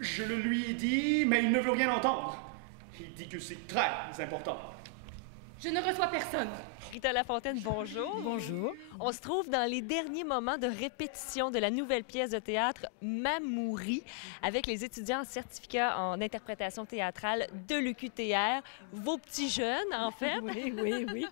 Je le lui ai dit, mais il ne veut rien entendre. Il dit que c'est très important. Je ne reçois personne. Rita Lafontaine, bonjour. Bonjour. On se trouve dans les derniers moments de répétition de la nouvelle pièce de théâtre Mamoury avec les étudiants en certificat en interprétation théâtrale de l'UQTR, vos petits jeunes en fait. Oui, oui, oui.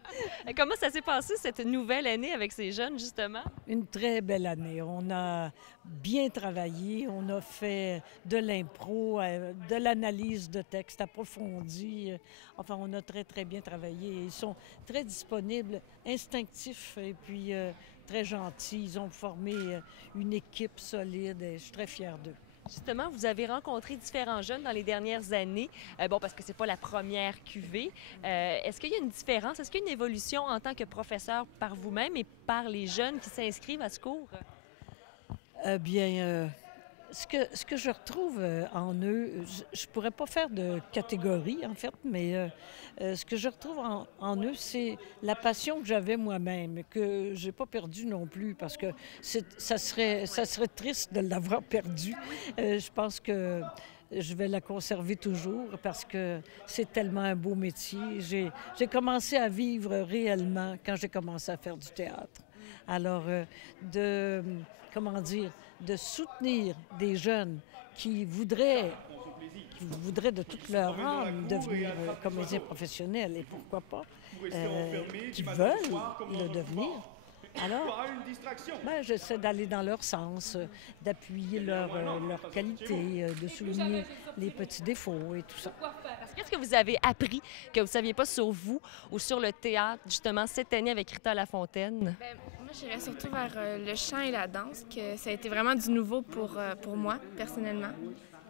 Comment ça s'est passé cette nouvelle année avec ces jeunes justement? Une très belle année. On a bien travaillé, on a fait de l'impro, de l'analyse de textes approfondie. Enfin, on a très, très bien travaillé. Ils sont très disponibles, instinctifs et puis très gentils. Ils ont formé une équipe solide et je suis très fière d'eux. Justement, vous avez rencontré différents jeunes dans les dernières années. Bon, parce que c'est pas la première cuvée. Est-ce qu'il y a une différence? Est-ce qu'il y a une évolution en tant que professeur par vous-même et par les jeunes qui s'inscrivent à ce cours? Ce que je retrouve en eux, je pourrais pas faire de catégorie, en fait, mais ce que je retrouve en eux, c'est la passion que j'avais moi-même, que j'ai pas perdue non plus, parce que ça serait triste de l'avoir perdue. Je pense que je vais la conserver toujours parce que c'est tellement un beau métier. J'ai commencé à vivre réellement quand j'ai commencé à faire du théâtre. Alors, comment dire, de soutenir des jeunes qui voudraient de toute leur âme devenir comédiens professionnels, et pourquoi pas, qui veulent le devenir. Alors, j'essaie d'aller dans leur sens, d'appuyer leur qualité, de souligner les petits défauts et tout ça. Qu'est-ce que vous avez appris que vous ne saviez pas sur vous ou sur le théâtre, justement, cette année avec Rita Lafontaine? Moi, j'irais surtout vers le chant et la danse, que ça a été vraiment du nouveau pour moi, personnellement,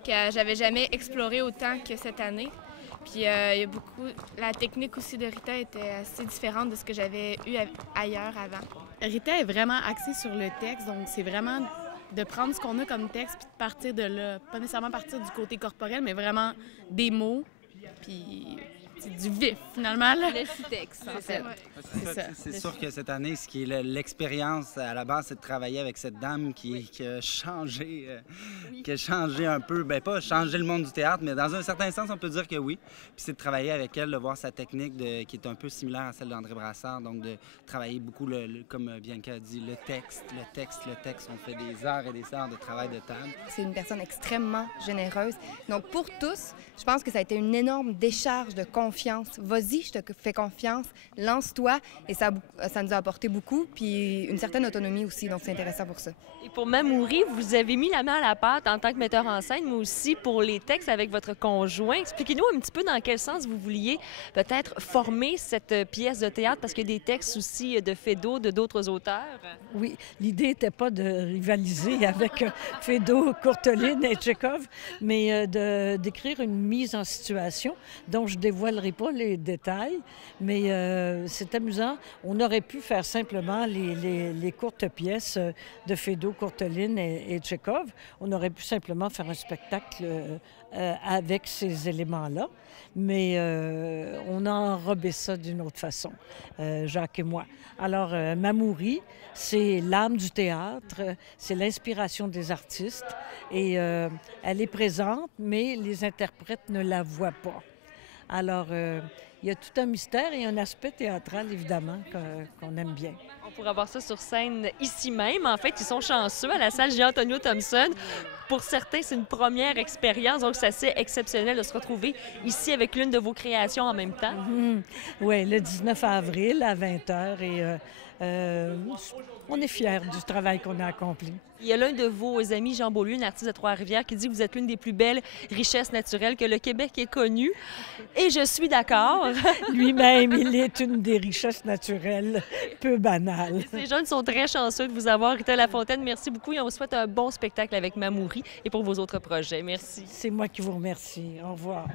que j'avais jamais exploré autant que cette année. Puis il y a beaucoup... La technique aussi de Rita était assez différente de ce que j'avais eu ailleurs avant. Rita est vraiment axée sur le texte, donc c'est vraiment de prendre ce qu'on a comme texte puis de partir de là. Pas nécessairement partir du côté corporel, mais vraiment des mots, puis c'est du vif, finalement. Là. Le sous-texte, en fait. C'est sûr que cette année, ce qui est l'expérience à la base, c'est de travailler avec cette dame qui a changé, un peu, bien pas changer le monde du théâtre, mais dans un certain sens, on peut dire que oui. Puis c'est de travailler avec elle, de voir sa technique qui est un peu similaire à celle d'André Brassard, donc de travailler beaucoup, comme Bianca a dit, le texte. On fait des heures et des heures de travail de table. C'est une personne extrêmement généreuse. Donc pour tous, je pense que ça a été une énorme décharge de confiance. Vas-y, je te fais confiance, lance-toi. Et ça nous a apporté beaucoup, puis une certaine autonomie aussi, donc c'est intéressant pour ça. Et pour Mamoury, vous avez mis la main à la pâte en tant que metteur en scène, mais aussi pour les textes avec votre conjoint. Expliquez-nous un petit peu dans quel sens vous vouliez peut-être former cette pièce de théâtre, parce qu'il y a des textes aussi de Feydeau, de d'autres auteurs. Oui, l'idée n'était pas de rivaliser avec Feydeau, Courteline et Tchekhov, mais d'écrire une mise en situation dont je dévoilerai pas les détails, mais c'est amusant. On aurait pu faire simplement les courtes pièces de Feydeau, Courteline et Tchekhov. On aurait pu simplement faire un spectacle avec ces éléments-là, mais on a enrobé ça d'une autre façon, Jacques et moi. Alors, Mamoury, c'est l'âme du théâtre, c'est l'inspiration des artistes, et elle est présente, mais les interprètes ne la voient pas. Alors, il y a tout un mystère et un aspect théâtral, évidemment, qu'on aime bien. On pourra voir ça sur scène ici même. En fait, ils sont chanceux à la salle Jean-Antonio Thompson. Pour certains, c'est une première expérience, donc c'est assez exceptionnel de se retrouver ici avec l'une de vos créations en même temps. Oui, le 19 avril à 20h et on est fiers du travail qu'on a accompli. Il y a l'un de vos amis, Jean Beaulieu, un artiste de Trois-Rivières, qui dit que vous êtes l'une des plus belles richesses naturelles que le Québec ait connues. Et je suis d'accord. Lui-même, il est une des richesses naturelles peu banales. Ces jeunes sont très chanceux de vous avoir. Rita Lafontaine, merci beaucoup et on vous souhaite un bon spectacle avec Mamoury et pour vos autres projets. Merci. C'est moi qui vous remercie. Au revoir.